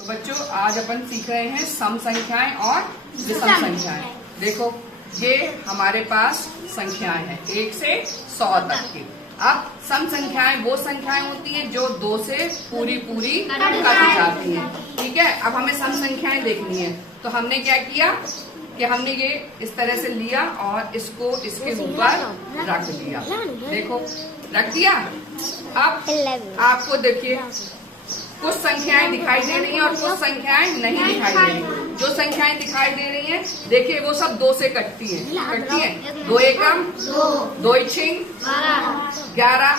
तो बच्चों आज अपन सीख रहे हैं सम संख्याएं और विषम संख्याएं। देखो ये हमारे पास संख्याएं हैं 1 से 100 तक की। अब सम संख्याएं वो संख्याएं होती हैं जो 2 से पूरी कट जाती हैं। ठीक है, अब हमें सम संख्याएं देखनी है। तो हमने क्या किया कि हमने ये इस तरह से लिया और इसको इसके ऊपर रख दिया। देखो रख दिया। अब आपको देखिए कुछ संख्याएं दिखाई दे रही हैं और कुछ संख्याएं नहीं दिखाई दे रही। जो संख्याएं दिखाई दे रही हैं देखिए वो सब 2 से कटती हैं। 2 एकम 2 छीं 11,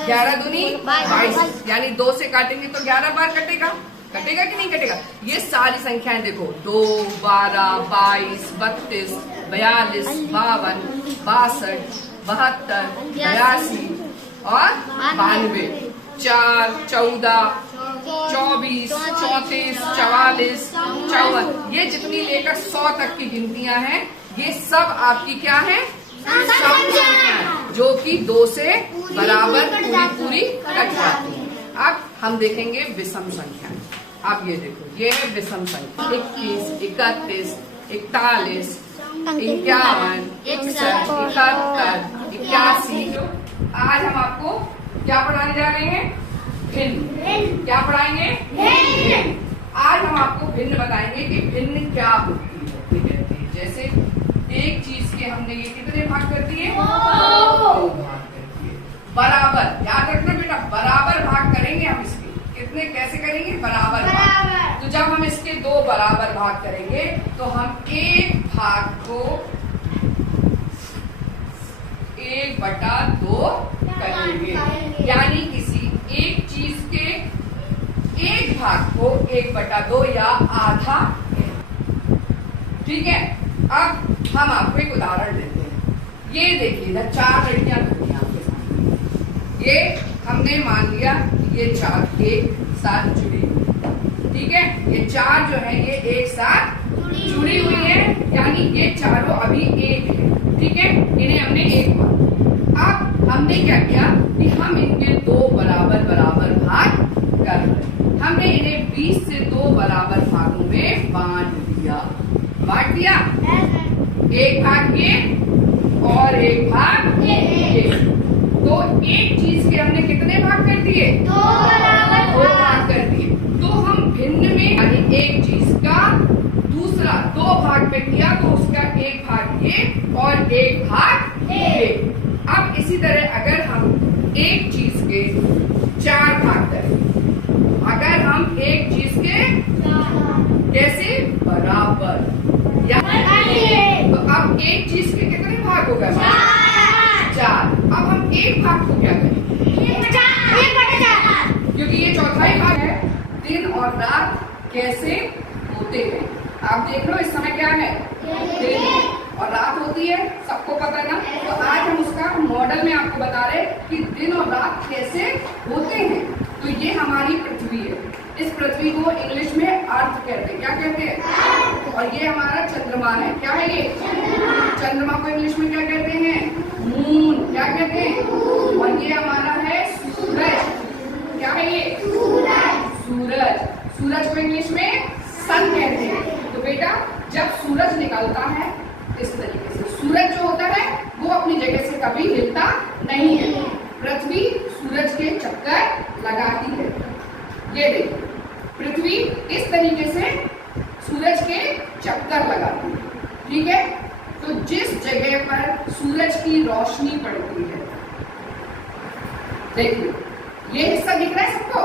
11 दूनी 22, यानी 2 से काटेंगे तो 11 बार कटेगा कि नहीं कटेगा। ये सारी संख्याएं देखो 2, 12, 22, 32, 42, 52, 62, 72, 82 और 92, 4, 14, 24, 34, 44, 54, ये जितनी लेकर 100 तक की गिनतियां हैं ये सब आपकी क्या है, जो कि 2 से बराबर पूरी कट जाती है। अब हम देखेंगे विषम संख्या। अब ये देखो ये है विषम संख्या 21, 31, 41, 51, 61, 71, 81। आज हम आपको क्या पढ़ाने जा रहे हैं, भिन्न। क्या पढ़ाएंगे, भिन्न। आज हम आपको भिन्न बताएंगे कि भिन्न क्या होती है। जैसे एक चीज के हमने ये कितने भाग कर दिए, 2 भाग कर दिए। बराबर याद रखना बेटा, बराबर भाग करेंगे हम इसके। कितने कैसे करेंगे, बराबर भाग। तो जब हम इसके 2 बराबर भाग करेंगे तो हम एक भाग को 1/2 करेंगे, यानी किसी एक चीज के एक भाग को 1/2 या आधा। ठीक है, अब हम आपको एक उदाहरण देते हैं। ये देखिए इधर 4 लड़कियां खड़ी हैं आपके सामने। ये हमने मान लिया ये 4 एक साथ जुड़ी हुई। ठीक है, ये 4 जो है ये एक साथ जुड़ी हुई है, यानी ये चारों अभी एक है। ठीक है, इन्हें हमने एक माना। अब हमने क्या किया कि हम इनके 2 बराबर भाग कर रहे। हमने इन्हें 20 से 2 बराबर भागों में बांट दिया। एक भाग ये और एक भाग ये। तो एक चीज के हमने कितने भाग कर दिए, 2 भाग कर दिए। तो हम भिन्न में यानी एक चीज का दूसरा 2 भाग में किया तो उसका 1 भाग ये और 1 भाग ये। अब इसी तरह अगर हम एक चीज के 4 भाग करें, अगर हम एक चीज के कैसे बराबर, तो अब एक चीज के कितने भाग हो गए, 4। अब हम एक भाग को क्या करेंगे, क्योंकि ये चौथाई भाग है। दिन और रात कैसे होते हैं आप देख लो। इस समय क्या है, दिन और रात होती है, सबको पता ना। तो आज हम उसका मॉडल में आपको बता रहे कि दिन और रात कैसे होते हैं। तो ये हमारी पृथ्वी है। इस पृथ्वी को इंग्लिश में अर्थ कहते हैं। क्या कहते हैं, और ये हमारा चंद्रमा है। क्या है ये, चंद्रमा को इंग्लिश में क्या कहते हैं, मून। क्या कहते हैं, और ये हमारा है सूरज। क्या है ये, सूरज। सूरज को इंग्लिश में सन कहते हैं। तो बेटा जब सूरज निकलता है इस तरीके से, सूरज जो होता है वो अपनी जगह से कभी हिलता नहीं है। पृथ्वी सूरज के चक्कर लगाती है। ये देखो पृथ्वी इस तरीके से सूरज के चक्कर लगाती है। ठीक है, तो जिस जगह पर सूरज की रोशनी पड़ती है, देखिए ये हिस्सा दिख रहा है सबको,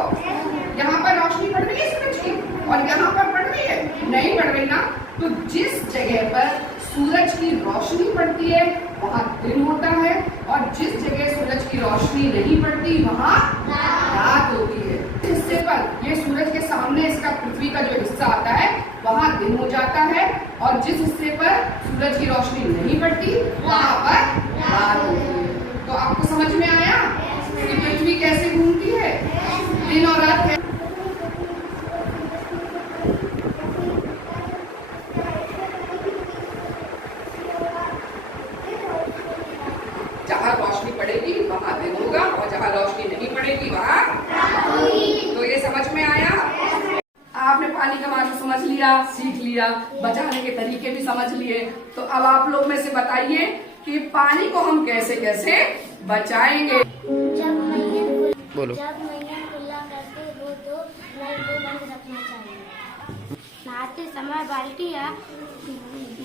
यहाँ पर रोशनी पड़ रही है सूरज की और यहाँ पर पड़ रही है, नहीं पड़ रही ना। तो जिस जगह पर सूरज की रोशनी पड़ती है वहां दिन होता है, और जिस जगह सूरज की रोशनी नहीं पड़ती वहां रात होती है। इस हिस्से पर ये सूरज के सामने इसका पृथ्वी का जो हिस्सा आता है वहां दिन हो जाता है, और जिस हिस्से पर सूरज की रोशनी नहीं पड़ती वहां पर रात होती है। तो आपको समझ में आया कि पृथ्वी कैसे घूमती है, दिन और रात कैसे। जहाँ रोशनी पड़ेगी वहां दिन होगा और जहाँ रोशनी नहीं पड़ेगी वहां। तो ये समझ में आया। लिया, सीख लिया, बचाने के तरीके भी समझ लिए। तो अब आप लोग में से बताइए कि पानी को हम कैसे कैसे बचाएंगे। बोलो। जब मैया कुल्ला करते हो तो नल को बंद रखना चाहिए। नहाते समय बाल्टी या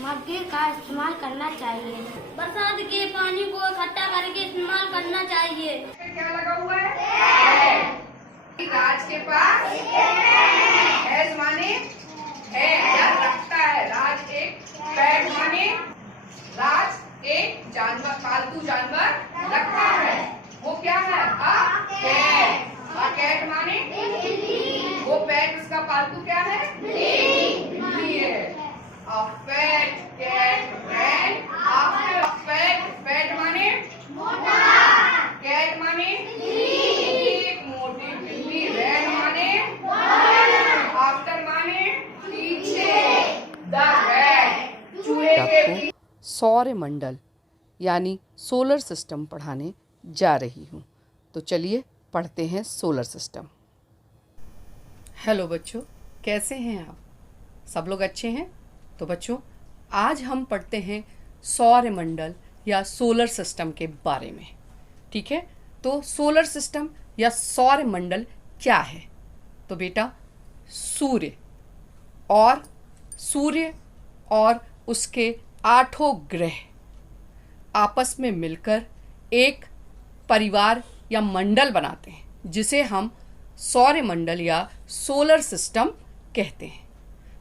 मग्गे का इस्तेमाल करना चाहिए। बरसात के पानी को इकट्ठा करके इस्तेमाल करना चाहिए। क्या लगा हुआ है? राज के पास हैज माने है या रखता है। राज एक पेट माने राज एक जानवर, पालतू जानवर रखता है। वो क्या है? A cat. अ कैट माने वो पेट, उसका पालतू क्या है? बिल्ली है। A fat cat ran after fat माने मोटा, कैट माने एक मोटी बिल्ली, रैन माने आफ्टर माने पीछे, द रैट चूहे के पीछे। सौरमंडल यानी सोलर सिस्टम पढ़ाने जा रही हूँ। तो चलिए पढ़ते हैं सोलर सिस्टम। हेलो बच्चों, कैसे हैं आप? सब लोग अच्छे हैं? तो बच्चों, आज हम पढ़ते हैं सौरमंडल या सोलर सिस्टम के बारे में। ठीक है, तो सोलर सिस्टम या सौरमंडल क्या है? तो बेटा, सूर्य और उसके 8 ग्रह आपस में मिलकर एक परिवार या मंडल बनाते हैं, जिसे हम सौरमंडल या सोलर सिस्टम कहते हैं।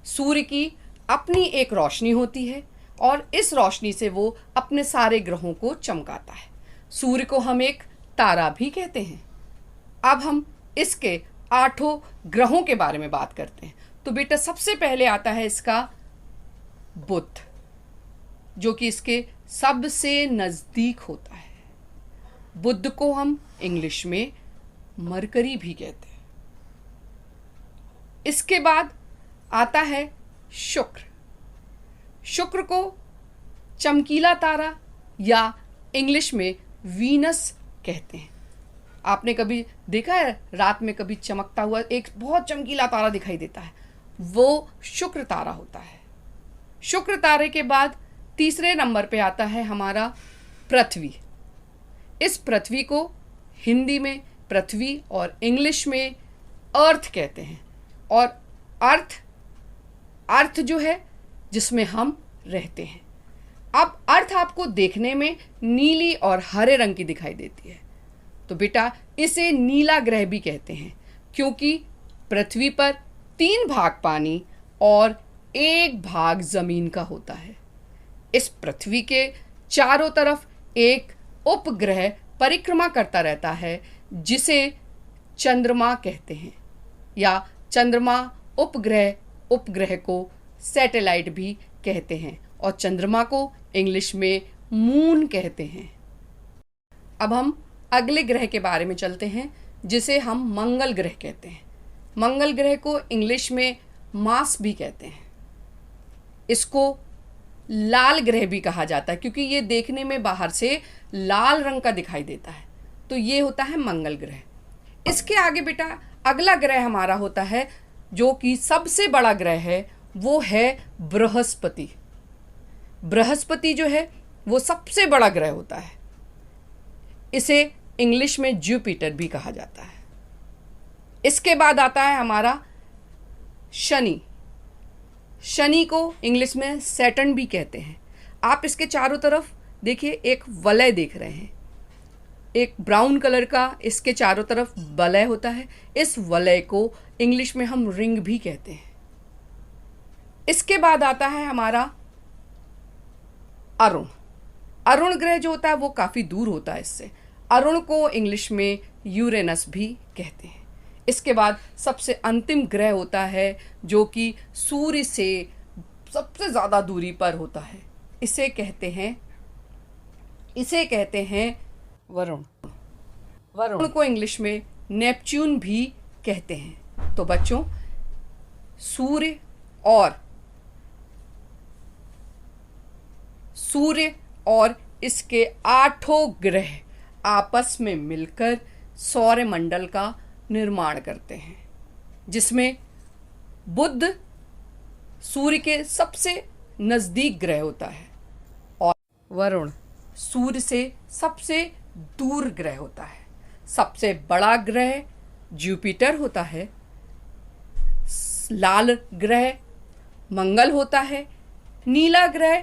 सूर्य की अपनी एक रोशनी होती है और इस रोशनी से वो अपने सारे ग्रहों को चमकाता है। सूर्य को हम एक तारा भी कहते हैं। अब हम इसके 8 ग्रहों के बारे में बात करते हैं। तो बेटा, सबसे पहले आता है इसका बुध, जो कि इसके सबसे नजदीक होता है। बुध को हम इंग्लिश में मरकरी भी कहते हैं। इसके बाद आता है शुक्र। शुक्र को चमकीला तारा या इंग्लिश में वीनस कहते हैं। आपने कभी देखा है रात में कभी चमकता हुआ एक बहुत चमकीला तारा दिखाई देता है, वो शुक्र तारा होता है। शुक्र तारे के बाद तीसरे नंबर पे आता है हमारा पृथ्वी। इस पृथ्वी को हिंदी में पृथ्वी और इंग्लिश में अर्थ कहते हैं। और अर्थ जो है जिसमें हम रहते हैं। अब अर्थ आपको देखने में नीली और हरे रंग की दिखाई देती है, तो बेटा इसे नीला ग्रह भी कहते हैं, क्योंकि पृथ्वी पर 3 भाग पानी और 1 भाग जमीन का होता है। इस पृथ्वी के चारों तरफ एक उपग्रह परिक्रमा करता रहता है, जिसे चंद्रमा कहते हैं, या चंद्रमा उपग्रह को सैटेलाइट भी कहते हैं, और चंद्रमा को इंग्लिश में मून कहते हैं। अब हम अगले ग्रह के बारे में चलते हैं, जिसे हम मंगल ग्रह कहते हैं। मंगल ग्रह को इंग्लिश में मार्स भी कहते हैं। इसको लाल ग्रह भी कहा जाता है, क्योंकि ये देखने में बाहर से लाल रंग का दिखाई देता है। तो ये होता है मंगल ग्रह। इसके आगे बेटा अगला ग्रह हमारा होता है, जो कि सबसे बड़ा ग्रह है, वो है बृहस्पति। बृहस्पति जो है वो सबसे बड़ा ग्रह होता है। इसे इंग्लिश में जुपिटर भी कहा जाता है। इसके बाद आता है हमारा शनि। शनि को इंग्लिश में सैटर्न भी कहते हैं। आप इसके चारों तरफ देखिए एक वलय देख रहे हैं, एक ब्राउन कलर का इसके चारों तरफ वलय होता है। इस वलय को इंग्लिश में हम रिंग भी कहते हैं। इसके बाद आता है हमारा अरुण। अरुण ग्रह जो होता है वो काफ़ी दूर होता है इससे। अरुण को इंग्लिश में यूरेनस भी कहते हैं। इसके बाद सबसे अंतिम ग्रह होता है, जो कि सूर्य से सबसे ज़्यादा दूरी पर होता है। इसे कहते हैं वरुण। वरुण को इंग्लिश में नेपच्यून भी कहते हैं। तो बच्चों, सूर्य और इसके 8 ग्रह आपस में मिलकर सौरमंडल का निर्माण करते हैं, जिसमें बुध सूर्य के सबसे नजदीक ग्रह होता है और वरुण सूर्य से सबसे दूर ग्रह होता है। सबसे बड़ा ग्रह जुपिटर होता है। लाल ग्रह मंगल होता है। नीला ग्रह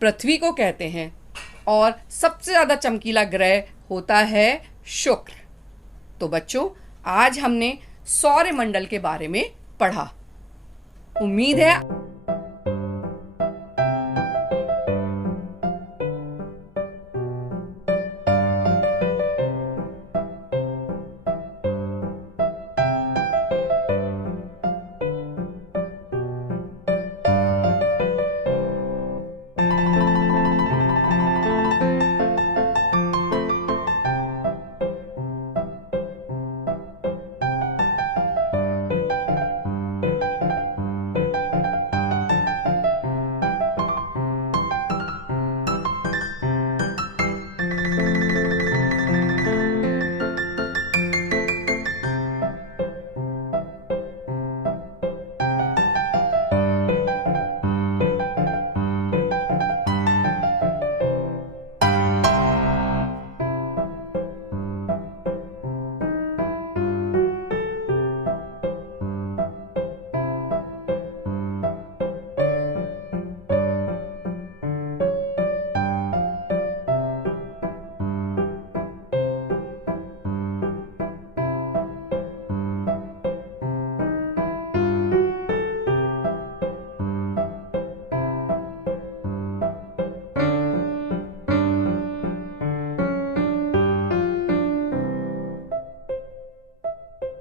पृथ्वी को कहते हैं और सबसे ज़्यादा चमकीला ग्रह होता है शुक्र। तो बच्चों, आज हमने सौरमंडल के बारे में पढ़ा। उम्मीद है